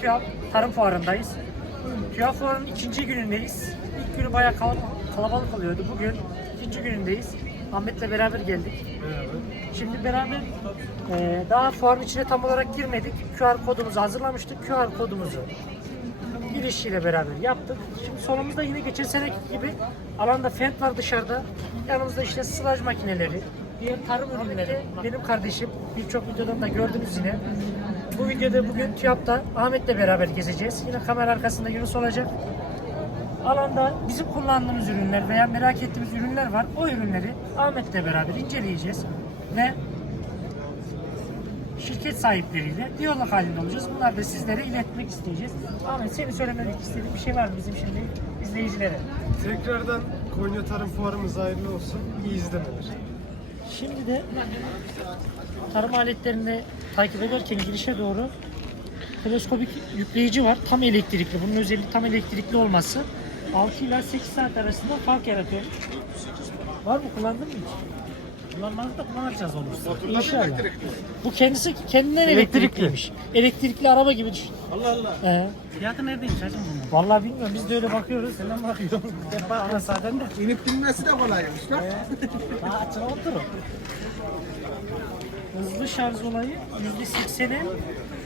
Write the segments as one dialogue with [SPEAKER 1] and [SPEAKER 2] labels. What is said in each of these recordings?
[SPEAKER 1] TÜYAP Tarım Fuarı'ndayız. TÜYAP Fuarı'nın ikinci günündeyiz. İlk günü bayağı kal- kalabalık oluyordu. Bugün ikinci günündeyiz. Ahmet'le beraber geldik. Şimdi beraber e, daha fuarın içine tam olarak girmedik. QR kodumuzu hazırlamıştık. QR kodumuzu girişiyle beraber yaptık. Şimdi solumuzda yine geçen seneki gibi alanda fent var dışarıda. Yanımızda işte sılaj makineleri, diğer tarım ürünleri. Benim kardeşim birçok videodan da gördünüz yine. Bu videoda bugün TÜYAP'ta Ahmet'le beraber gezeceğiz. Yine kamera arkasında Yunus olacak. Alanda bizim kullandığımız ürünler veya merak ettiğimiz ürünler var. O ürünleri Ahmet'le beraber inceleyeceğiz. Ve şirket sahipleriyle diyalog halinde olacağız. Bunları da sizlere iletmek isteyeceğiz. Ahmet senin söylemek istediğin bir şey var mı bizim şimdi izleyicilere?
[SPEAKER 2] Tekrardan Konya Tarım Fuarımız hayırlı olsun. İyi izlemeler.
[SPEAKER 1] Şimdi de tarım aletlerini takip ederken girişe doğru teleskopik yükleyici var. Tam elektrikli. Bunun özelliği tam elektrikli olması. 6 ila 8 saat arasında fark yaratıyor. Var mı? Kullandın mı hiç?
[SPEAKER 3] Kullanmadık da kullanacağız olursa.
[SPEAKER 1] İnşallah. Bu kendisi kendinden
[SPEAKER 2] Elektrikli.
[SPEAKER 1] elektrikliymiş. Elektrikli araba gibi düşün.
[SPEAKER 3] Allah Allah.
[SPEAKER 1] Ee,
[SPEAKER 3] Fiyatı neredeymiş hacım bunun?
[SPEAKER 1] Vallahi bilmiyorum. Biz de öyle bakıyoruz.
[SPEAKER 3] Senden bakıyorum. Hep bak ana zaten de.
[SPEAKER 4] İnip binmesi de kolaymış bak.
[SPEAKER 3] Daha açına oturun.
[SPEAKER 1] Hızlı şarj olayı %80'e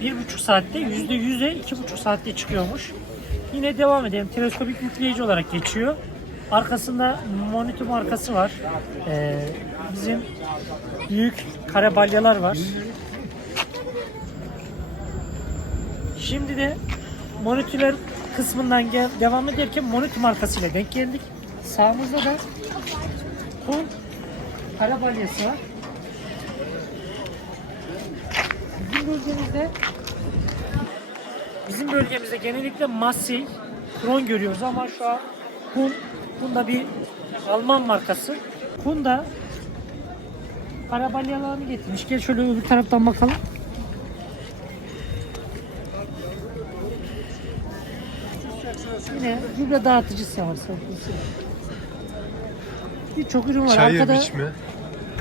[SPEAKER 1] 1,5 saatte, %100'e 2,5 saatte çıkıyormuş. Yine devam edelim. Teleskopik yükleyici olarak geçiyor. Arkasında monitör markası var. Ee, bizim büyük kare balyalar var. Şimdi de monitörler kısmından gel, devam ederken monitör markasıyla denk geldik. Sağımızda da Kul kare balyası var. Bizim bölgemizde bizim bölgemizde genellikle Massey, Kron görüyoruz ama şu an Kun, Kun da bir Alman markası. Kun da karabalyalarını getirmiş. Gel şöyle öbür taraftan bakalım. Yine gübre dağıtıcısı var. sevgilisi. Birçok ürün var.
[SPEAKER 2] Çayır
[SPEAKER 1] Arkada,
[SPEAKER 2] biçme.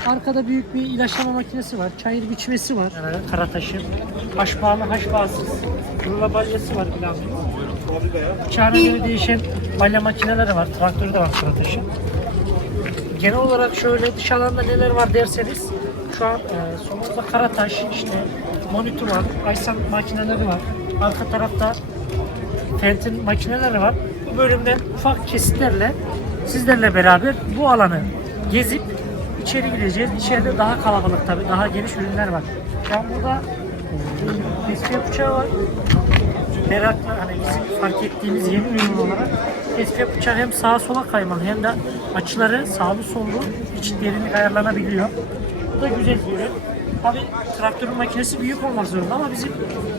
[SPEAKER 1] Arkada büyük bir ilaçlama makinesi var. Çayır biçmesi var. Karataşı. Haşpahalı haşpahasız. Rulo balyası var bilen. Bıçağına göre değişen balya makineleri var. Traktörü de var Karataşı. Genel olarak şöyle dış alanda neler var derseniz şu an e, solumuzda Karataş, işte Monitör var, Aysan makineleri var. Arka tarafta Fenton makineleri var. Bu bölümde ufak kesitlerle sizlerle beraber bu alanı gezip içeri gireceğiz. İçeride daha kalabalık tabii, daha geniş ürünler var. Şu an burada e, tesviye bıçağı var. Meraklı hani bizim fark ettiğimiz yeni ürün olarak tesviye bıçağı hem sağa sola kaymalı hem de açıları sağlı sollu iç derinlik ayarlanabiliyor. Bu da güzel bir ürün. Tabii traktörün makinesi büyük olmak zorunda ama bizim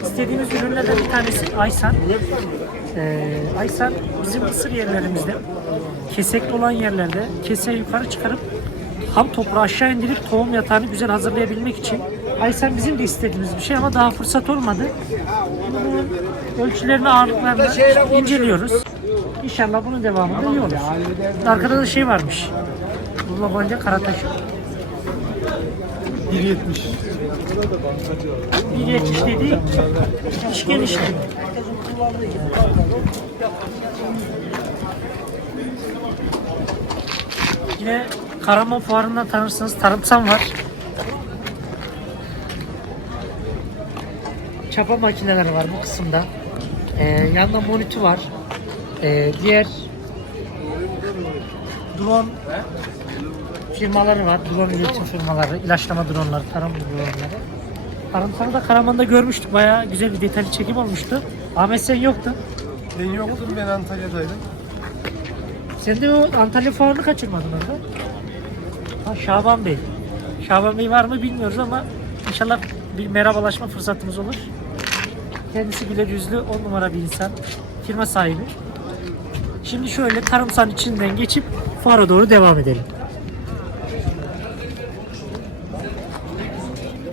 [SPEAKER 1] istediğimiz ürünlerden bir tanesi Aysan. Ee, Aysan bizim mısır yerlerimizde kesekli olan yerlerde keseyi yukarı çıkarıp ham toprağı aşağı indirip tohum yatağını güzel hazırlayabilmek için Aysan bizim de istediğimiz bir şey ama daha fırsat olmadı. Bunun ölçülerini ağırlıklarını inceliyoruz. İnşallah bunun devamında iyi olur. Arkada da şey varmış. Burla boyunca karataş.
[SPEAKER 2] 1.70.
[SPEAKER 1] Bir geçiş dediği iş genişliği. Yine Karaman Fuarı'ndan tanırsınız tarımsam var. Çapa makineleri var bu kısımda. Ee, yanında monitör var. Ee, diğer drone firmaları var. Drone üretim firmaları, ilaçlama dronları, tarım dronları. Tarımsal'ı da Karaman'da görmüştük. Bayağı güzel bir detaylı çekim olmuştu. Ahmet sen yoktun.
[SPEAKER 2] Ben yoktum ben Antalya'daydım.
[SPEAKER 1] Sen de o Antalya fuarını kaçırmadın orada. Ha, Şaban Bey. Şaban Bey var mı bilmiyoruz ama inşallah bir merhabalaşma fırsatımız olur. Kendisi güler yüzlü, on numara bir insan. Firma sahibi. Şimdi şöyle tarımsal içinden geçip fuara doğru devam edelim.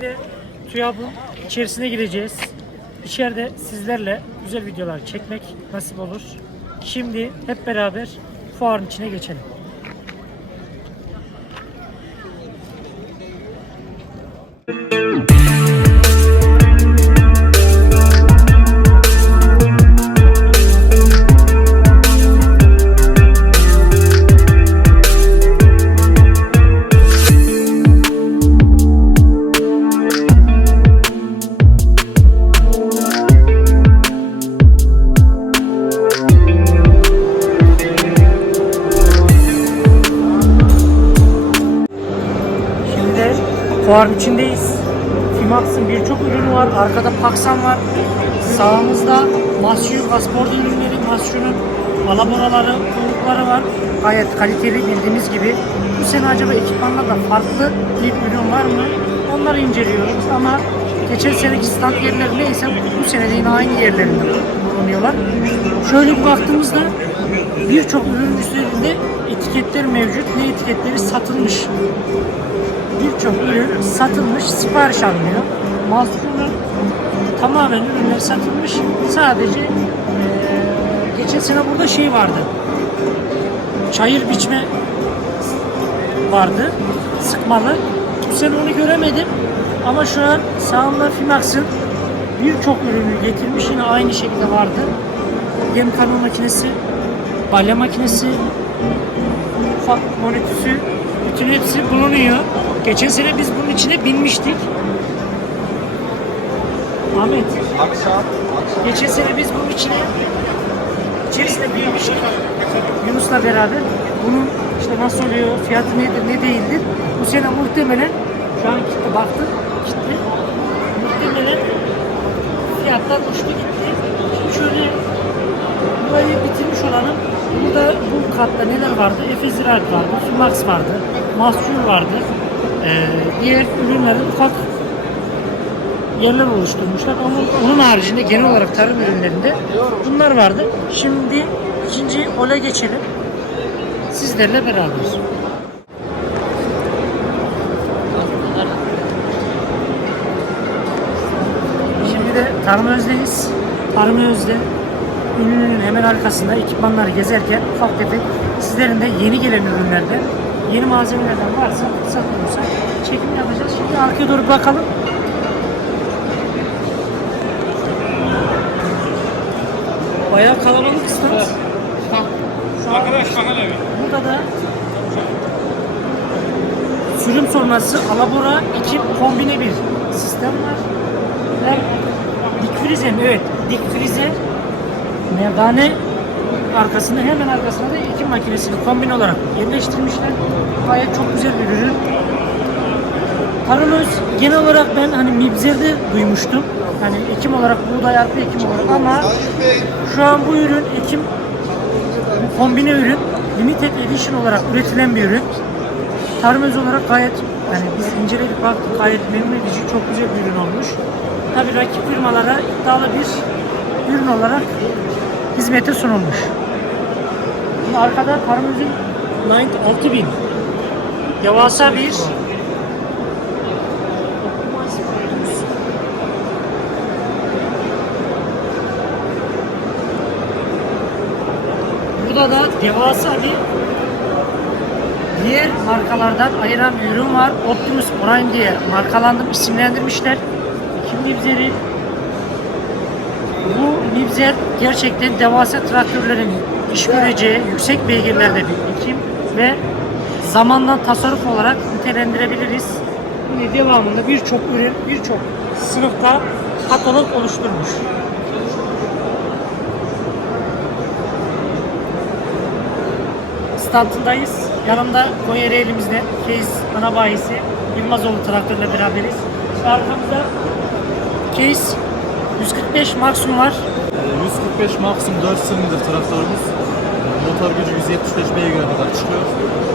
[SPEAKER 1] Bir de TÜYAB'ın içerisine gireceğiz. İçeride sizlerle güzel videolar çekmek nasip olur. Şimdi hep beraber fuarın içine geçelim. Kaliteli bildiğimiz gibi. Bu sene acaba ekipmanlarda farklı bir ürün var mı? Onları inceliyoruz ama geçen seneki stand yerleri neyse bu sene de yine aynı yerlerinde bulunuyorlar. Şöyle bir baktığımızda birçok ürün üzerinde etiketler mevcut. Ne etiketleri satılmış birçok ürün satılmış, sipariş alınıyor. Mazlum'un tamamen ürünler satılmış. Sadece geçen sene burada şey vardı. Çayır biçme vardı. Sıkmalı. Bu sene onu göremedim. Ama şu an sağımda Fimax'ın birçok ürünü getirmiş. Yine aynı şekilde vardı. Yem kanal makinesi, balya makinesi, ufak monitüsü, bütün hepsi bulunuyor. Geçen sene biz bunun içine binmiştik. Ahmet. Geçen sene biz bunun içine içerisine binmiştik. Yunus'la beraber. Bunun işte nasıl oluyor, fiyatı nedir, ne değildir. Bu sene muhtemelen şu an kitle baktım, kitle. Muhtemelen fiyatlar uçtu gitti. Şimdi şöyle burayı bitirmiş olanın burada bu katta neler vardı? Efe Ziraat vardı, Sumax vardı, Mahsul vardı. Ee, diğer ürünlerin ufak yerler oluşturmuşlar. Ama onun haricinde genel olarak tarım ürünlerinde bunlar vardı. Şimdi ikinci ola geçelim. Sizlerle beraber. Şimdi de Tarım Öz'deyiz. Tarım Öz'de ürünün hemen arkasında ekipmanları gezerken ufak tefek sizlerin de yeni gelen ürünlerde yeni malzemelerden varsa satılıyorsa çekim yapacağız. Şimdi arkaya doğru bakalım. Bayağı kalabalık stand. Burada da sürüm sonrası alabora ekip kombine bir sistem var. Ve dik frize mi? Evet. Dik frize merdane arkasında hemen arkasında da ekim makinesini kombine olarak yerleştirmişler. Gayet çok güzel bir ürün. Tarımöz genel olarak ben hani Mibzer'de duymuştum. Hani ekim olarak buğday arpa ekim olarak ama şu an bu ürün ekim kombine ürün limited edition olarak üretilen bir ürün. Tarımöz olarak gayet hani biz inceledik baktık gayet memnun edici çok güzel bir ürün olmuş. Tabii rakip firmalara iddialı bir ürün olarak hizmete sunulmuş. Şimdi arkada Tarımöz'ün Light 6000 devasa bir Burada da devasa bir diğer markalardan ayıran bir ürün var. Optimus Prime diye markalandım, isimlendirmişler. Kim Nibzer'i bu Nibzer gerçekten devasa traktörlerin iş göreceği yüksek beygirlerde bir ekim ve zamandan tasarruf olarak nitelendirebiliriz. Yine devamında birçok ürün, birçok sınıfta katalog oluşturmuş. Standındayız. Yanımda Konya elimizde Case ana bayisi Yılmazoğlu traktörle beraberiz. Arkamızda Case 145 Maxim var.
[SPEAKER 5] 145 Maxim 4 silindir traktörümüz. Motor gücü 175 beygire kadar çıkıyor.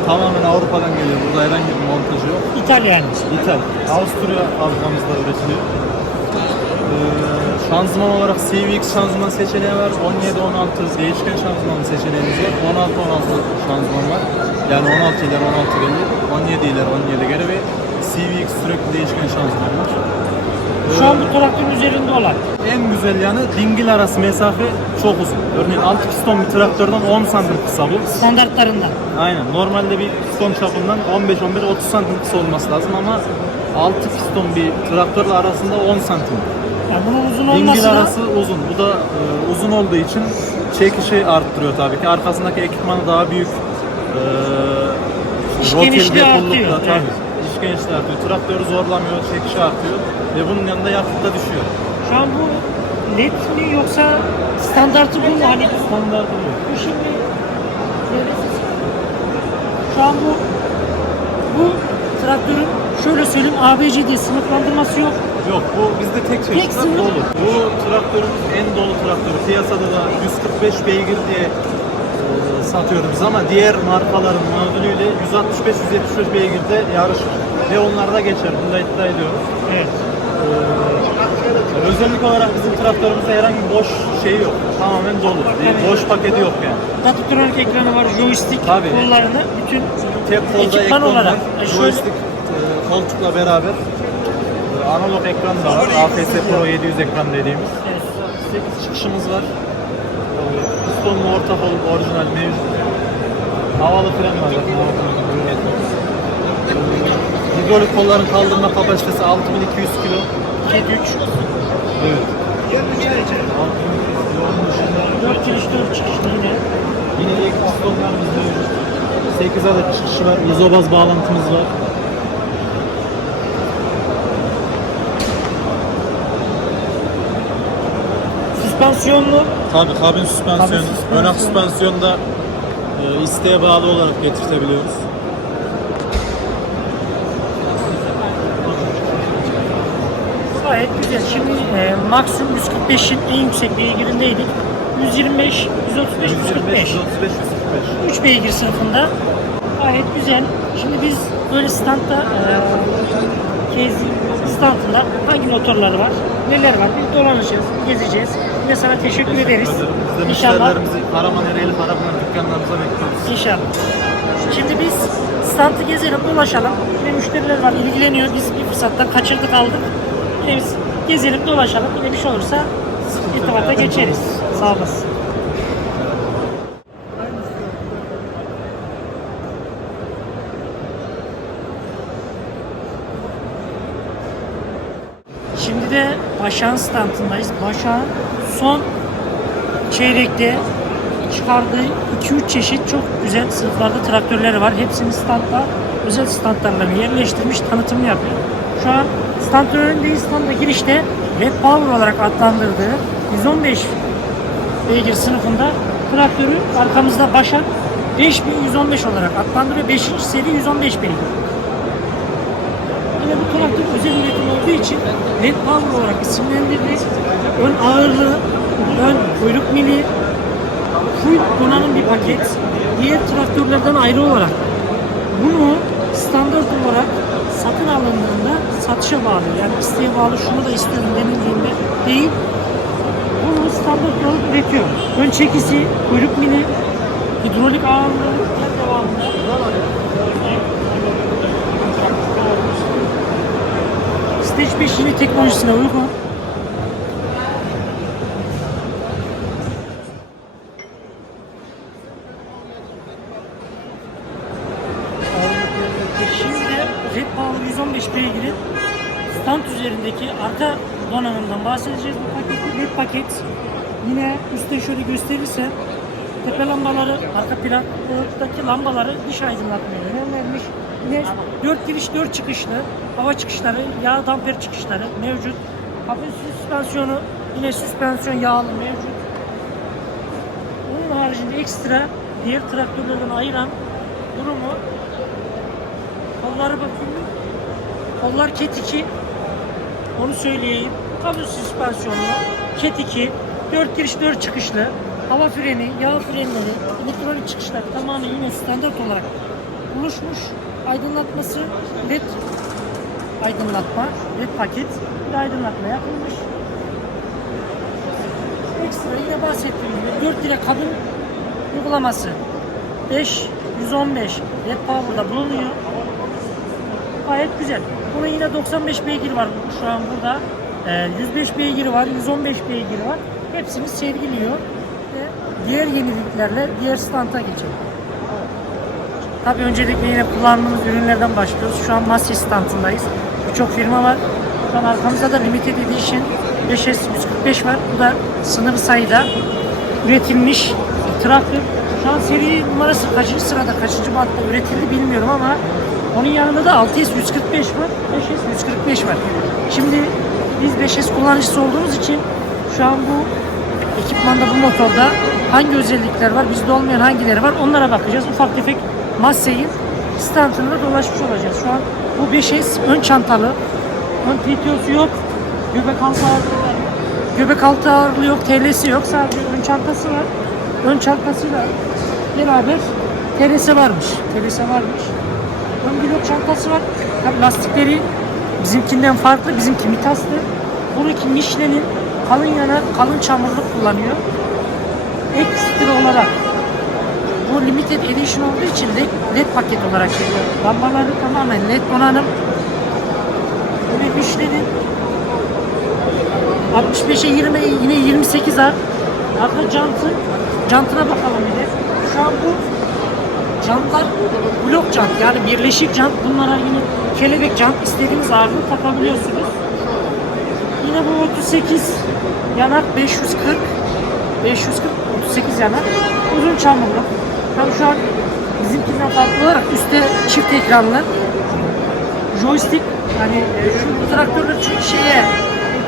[SPEAKER 5] Tamamen Avrupa'dan geliyor. Burada herhangi bir montajı yok.
[SPEAKER 1] İtalyan.
[SPEAKER 5] İthal. Avusturya fabrikamızda üretiliyor. Ee, şanzıman olarak CVX şanzıman seçeneği var. 17-16 değişken şanzıman seçeneğimiz var. 16-16 şanzıman var. Yani 16 ileri 16 geri, 17 ileri 17 geri ve CVX sürekli değişken şanzıman var.
[SPEAKER 1] Şu an bu traktörün üzerinde olan.
[SPEAKER 5] En güzel yanı dingil arası mesafe çok uzun. Örneğin 6 piston bir traktörden 10 santim kısa bu.
[SPEAKER 1] Standartlarından.
[SPEAKER 5] Aynen. Normalde bir piston çapından 15-15-30 santim kısa olması lazım ama 6 piston bir traktörle arasında 10 santim.
[SPEAKER 1] Yani bunun uzun
[SPEAKER 5] Dingil
[SPEAKER 1] olması da
[SPEAKER 5] arası uzun. Bu da e, uzun olduğu için çekişi arttırıyor tabii ki. Arkasındaki ekipmanı daha büyük. E,
[SPEAKER 1] İş genişliği artıyor,
[SPEAKER 5] Tabii.
[SPEAKER 1] evet.
[SPEAKER 5] İş genişliği artıyor. Traktörü zorlamıyor, çekişi artıyor. Ve bunun yanında yakıt da düşüyor.
[SPEAKER 1] şu an bu net mi yoksa standartı bu mu? Hani
[SPEAKER 5] Standartı bu.
[SPEAKER 1] bu şimdi. Şu an bu bu traktörün şöyle söyleyeyim ABC diye sınıflandırması yok.
[SPEAKER 5] Yok bu bizde tek çeşit
[SPEAKER 1] Tek
[SPEAKER 5] var,
[SPEAKER 1] sınıf.
[SPEAKER 5] dolu. Bu traktörümüz en dolu traktörü. Piyasada da 145 beygir diye e, satıyoruz ama diğer markaların modülüyle 165-175 beygirde yarışır. Ve onlar da geçer. Bunu da iddia ediyoruz.
[SPEAKER 1] Evet.
[SPEAKER 5] Ee, özellik olarak bizim traktörümüzde herhangi bir boş şey yok. Tamamen dolu. Bir
[SPEAKER 1] Evet.
[SPEAKER 5] boş paketi yok yani.
[SPEAKER 1] Datıtronik ekranı var, joystick
[SPEAKER 5] Tabii.
[SPEAKER 1] kollarını bütün
[SPEAKER 5] Tek kolda
[SPEAKER 1] Ekipman
[SPEAKER 5] ekran
[SPEAKER 1] olarak,
[SPEAKER 5] var.
[SPEAKER 1] e, şöyle-
[SPEAKER 5] Joystick e, koltukla beraber analog ekran da var. AFS Pro 700 ekran dediğimiz.
[SPEAKER 1] Evet.
[SPEAKER 5] 8 çıkışımız var. Pistonlu orta kol orijinal mevcut. Havalı fren var zaten. Hidrolik kolların kaldırma kapasitesi 6200 kilo.
[SPEAKER 1] 2-3,
[SPEAKER 5] Evet.
[SPEAKER 1] 4 giriş 4 çıkışlı yine.
[SPEAKER 5] Yine ek pistonlarımız mevcut. 8 adet çıkışı var. İzobaz bağlantımız var.
[SPEAKER 1] Süspansiyonlu
[SPEAKER 5] Tabii kabin süspansiyonu,
[SPEAKER 1] süspansiyonu.
[SPEAKER 5] ön süspansiyonu da e, isteğe bağlı olarak getirtebiliyoruz.
[SPEAKER 1] gayet güzel. Şimdi e, maksimum 145'in en yüksek beygirindeydik. 125, 135, 145.
[SPEAKER 5] 135, 145.
[SPEAKER 1] 3 beygir sınıfında. Gayet güzel. Şimdi biz böyle standta e, Kezi standında hangi motorları var, neler var bir dolanacağız, gezeceğiz. Yine sana teşekkür ederiz.
[SPEAKER 5] Biz de
[SPEAKER 1] İnşallah.
[SPEAKER 5] müşterilerimizi Karaman Ereğli Karaman dükkanlarımıza bekliyoruz.
[SPEAKER 1] İnşallah. Şimdi biz standı gezelim, dolaşalım. Yine müşteriler var, ilgileniyor. Biz bir fırsattan kaçırdık aldık. Yine biz gezelim, dolaşalım. Yine bir şey olursa irtibata geçeriz. Sağ olasın. Şimdi de Başak'ın standındayız. Başak'ın son çeyrekte çıkardığı 2-3 çeşit çok güzel sınıflarda traktörleri var. Hepsini standda özel standlarlarını yerleştirmiş, tanıtımını yapıyor. Şu an stand önündeyiz. Standa girişte Red Power olarak adlandırdığı 115 beygir sınıfında traktörü arkamızda Başak 5115 olarak adlandırıyor. 5. seri 115 beygir. Traktör özel üretim olduğu için Red Power olarak isimlendirildi. Ön ağırlığı, ön kuyruk mili, full donanım bir paket. Diğer traktörlerden ayrı olarak bunu standart olarak satın alındığında satışa bağlı. Yani isteğe bağlı şunu da istiyorum denildiğinde değil. Bunu standart olarak üretiyor. Ön çekisi, kuyruk mili, hidrolik ağırlığı, devamında. Stage 5 yine teknolojisine uygun. Şimdi Red Power 115 beygirin stand üzerindeki arka donanımdan bahsedeceğiz. Bu paket led paket. Yine üstte şöyle gösterirse tepe lambaları, arka plandaki lambaları dış aydınlatmaya Yine 4 giriş 4 çıkışlı hava çıkışları, yağ damper çıkışları mevcut. Hafif süspansiyonu yine süspansiyon yağlı mevcut. Onun haricinde ekstra diğer traktörlerden ayıran durumu kolları bakayım. Kollar ket 2. Onu söyleyeyim. Kablo süspansiyonlu. Ket 2. 4 giriş 4 çıkışlı. Hava freni, yağ frenleri, elektronik çıkışlar tamamı yine standart olarak oluşmuş. Aydınlatması led aydınlatma, led paket bir aydınlatma yapılmış. Ekstra yine bahsettiğim gibi 4 lira kabin uygulaması 5 115 led power'da bulunuyor. Gayet güzel. Bunun yine 95 beygir var şu an burada. Ee, 105 beygiri var, 115 beygiri var. Hepsini sergiliyor. Ve diğer yeniliklerle diğer standa geçelim. Tabii öncelikle yine kullandığımız ürünlerden başlıyoruz. Şu an Massey standındayız. Birçok firma var. Şu an arkamızda da Limited Edition 5S 145 var. Bu da sınırlı sayıda üretilmiş traktör. Şu an seri numarası kaçıncı sırada, kaçıncı bantta üretildi bilmiyorum ama onun yanında da 6S 145 var, 5S 145 var. Şimdi biz 5S kullanıcısı olduğumuz için şu an bu ekipmanda bu motorda hangi özellikler var, bizde olmayan hangileri var onlara bakacağız. Ufak tefek Massey'in standında dolaşmış olacağız. Şu an Bu 5S ön çantalı. Ön PTO'su yok. Göbek altı ağırlığı var. Göbek altı ağırlığı yok. TL'si yok. Sadece ön çantası var. Ön çantasıyla beraber TLS varmış. TLS varmış. Ön blok çantası var. Tabii lastikleri bizimkinden farklı. Bizimki Mitas'tı. Buradaki Michelin'in kalın yanar, kalın çamurluk kullanıyor. Ekstra olarak bu limited edition olduğu için led, led paket olarak geliyor. Lambaları tamamen led donanım. Yine Michelin'in 65'e 20 yine 28 ar. Arka jantı jantına bakalım bir de. Şu an bu jantlar blok jant yani birleşik jant. Bunlara yine kelebek jant istediğiniz ağırlığı takabiliyorsunuz. Yine bu 38 yanak 540 540 38 yanak uzun çamurlu. Tam şu an bizimkinden farklı olarak üstte çift ekranlı joystick yani e, şu bu traktörler çünkü şeye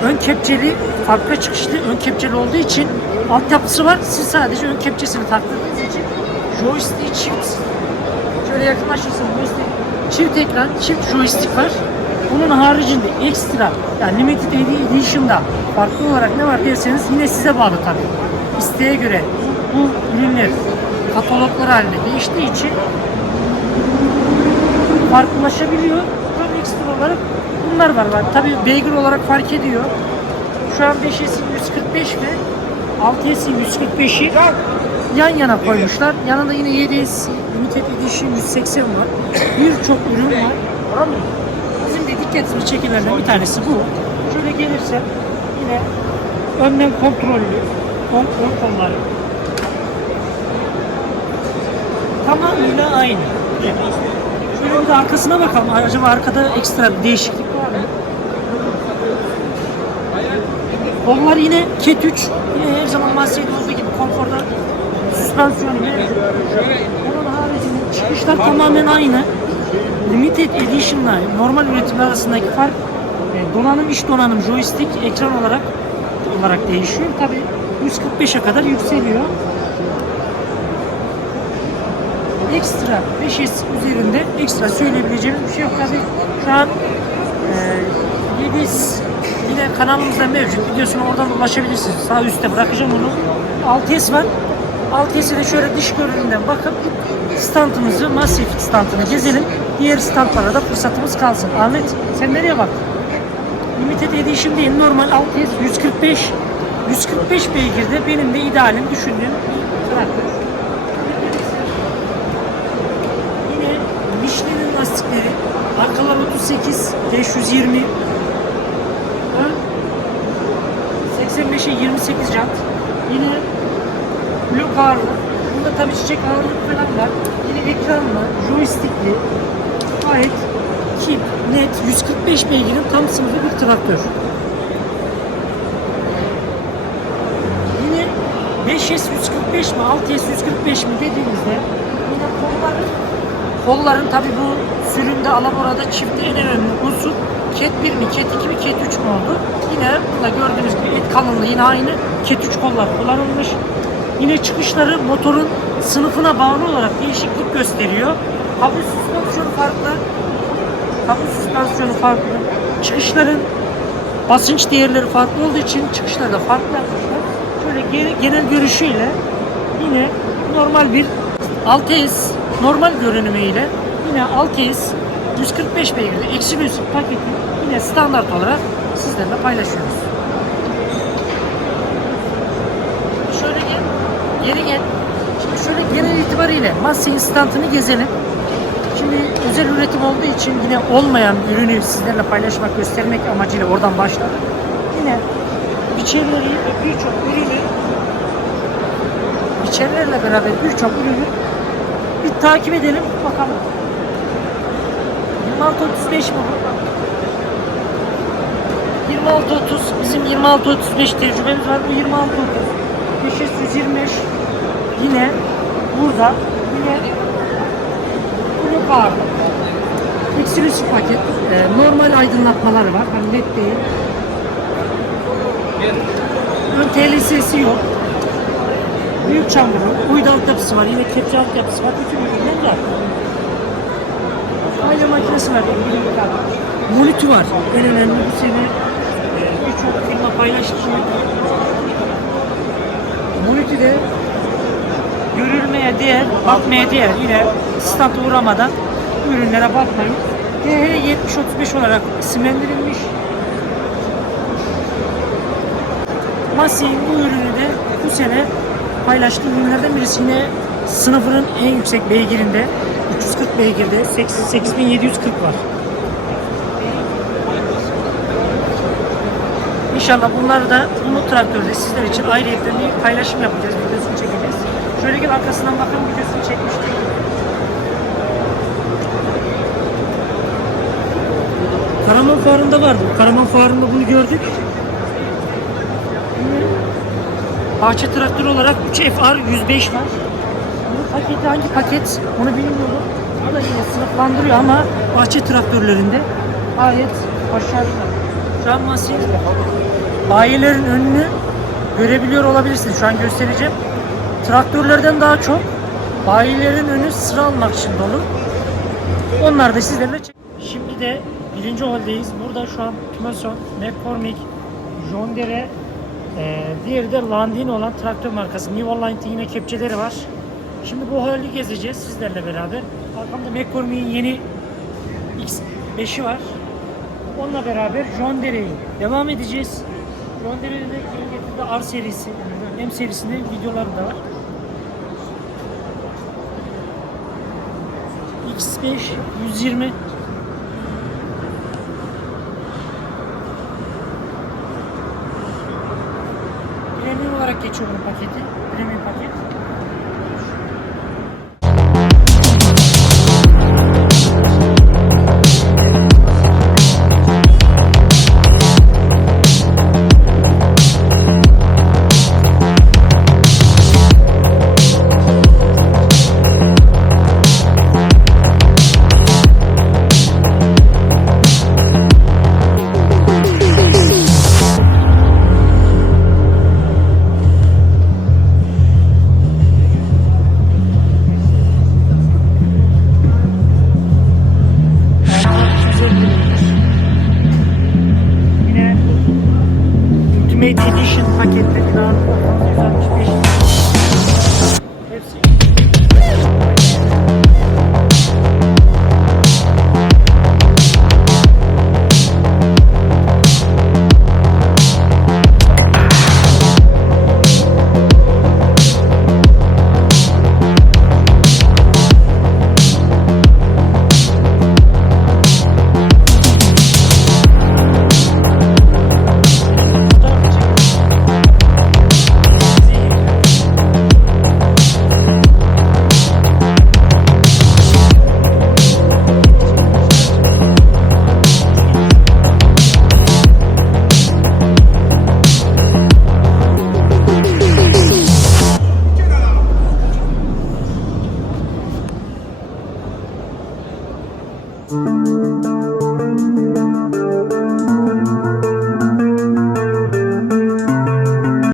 [SPEAKER 1] ön kepçeli farklı çıkışlı ön kepçeli olduğu için altyapısı var. Siz sadece ön kepçesini taktığınız için joystick çift şöyle yakınlaşırsanız joystick çift ekran çift joystick var. Bunun haricinde ekstra yani limited edition'da farklı olarak ne var derseniz yine size bağlı tabii. İsteğe göre bu ürünler kataloglar halinde değiştiği için farklılaşabiliyor. Tabii ekstra olarak bunlar var. var. Tabii beygir olarak fark ediyor. Şu an 5S'in 145 ve 6S'in 145'i yan yana koymuşlar. Yanında yine 7S Limited Edition 180 var. Birçok ürün var. Bizim de dikkatimi çekilenlerden bir tanesi bu. Şöyle gelirse yine önden kontrollü kontrol kolları tamamıyla aynı. Şöyle bir de arkasına bakalım. Acaba arkada ekstra bir değişiklik var mı? Kollar yine Ket 3. Yine her zaman olduğu gibi konforda süspansiyon mevcut. Bunun haricinde çıkışlar tamamen aynı. Limited Edition'la normal üretim arasındaki fark e, donanım iç donanım joystick ekran olarak olarak değişiyor. Tabi 145'e kadar yükseliyor. Ekstra 5S üzerinde ekstra söyleyebileceğimiz bir şey yok. Tabi şu an e, 7S yine kanalımızda mevcut. Videosunu oradan ulaşabilirsiniz. Sağ üstte bırakacağım onu. 6S var. 6S'e de şöyle dış görünümden bakıp standımızı, masif standını gezelim. Diğer standlara da fırsatımız kalsın. Ahmet sen nereye bak? Limited Edition değil, normal 6S 145 145 beygirde benim de idealim düşündüğüm traktör. Yine Michelin'in lastikleri arkalar 38 520 ön 85'e 28 jant. Yine blok ağırlık. Bunda tabii çiçek ağırlık falan var. Yine ekranlı, joystickli, gayet kip, net 145 beygirin tam sınıfı bir traktör. Yine 5S 145 mi 6S 145 mi dediğimizde yine kolların kolların tabi bu sürümde alaborada çifte en önemli unsur ket 1 mi, ket 2 mi, ket 3 mü oldu? Yine burada gördüğünüz gibi et kalınlığı yine aynı. Ket 3 kollar kullanılmış. Yine çıkışları motorun sınıfına bağlı olarak değişiklik gösteriyor. Hafif süspansiyonu farklı. Hafif süspansiyonu farklı. Çıkışların basınç değerleri farklı olduğu için çıkışları da farklı yapmışlar. Şöyle ge- genel görüşüyle yine normal bir 6S normal görünümüyle yine 6S 145 beygirli eksklusif paketi yine standart olarak sizlerle paylaşıyoruz. Şöyle gel, geri gel. Şimdi şöyle genel itibariyle Massey standını gezelim. Şimdi özel üretim olduğu için yine olmayan ürünü sizlerle paylaşmak, göstermek amacıyla oradan başladık. Yine biçerleri ve birçok ürünü biçerlerle beraber birçok ürünü bir takip edelim bakalım. 2635 mi bu? 2630 bizim 2635 tecrübemiz var. Bu 2630 525 yine burada yine blok ağırlık eksklusif paket e, normal aydınlatmaları var. Hani led değil. Ön TLS'si yok. Büyük çamuru, uydu altyapısı var. Yine kepçe altyapısı var. Bütün ürünler var. Kayla makinesi var. Monitü var. En önemli bu sene e, birçok firma paylaştı. Monitü de görülmeye değer, bakmaya değer. Yine standa uğramadan ürünlere bakmayın. DH7035 olarak isimlendirilmiş. Massey'in bu ürünü de bu sene paylaştığı ürünlerden birisi. Yine sınıfının en yüksek beygirinde 340 beygirde 8740 var. İnşallah bunları da bu traktörde sizler için ayrıyetten bir paylaşım yapacağız, videosunu çekeceğiz. Şöyle gel arkasından bakalım videosunu çekmiştik. Karaman Fuarı'nda vardı. Karaman Fuarı'nda bunu gördük. Bahçe traktörü olarak 3FR 105 var. Bunun paketi hangi paket onu bilmiyorum. O da yine sınıflandırıyor ama bahçe traktörlerinde gayet başarılı. Şu an Masil bayilerin önünü görebiliyor olabilirsiniz. Şu an göstereceğim. Traktörlerden daha çok bayilerin önü sıra almak için dolu. Onlar da sizlerle çek. Şimdi de birinci holdeyiz. Burada şu an Tumason, McCormick, John Deere, e, diğeri de Landin olan traktör markası. New Align'ın yine kepçeleri var. Şimdi bu halde gezeceğiz sizlerle beraber. Arkamda McCormick'in yeni X5'i var. Onunla beraber John Deere'yi devam edeceğiz. John Deere'de de R serisi, M serisinde videoları da var. X5 120 Premium olarak geçiyor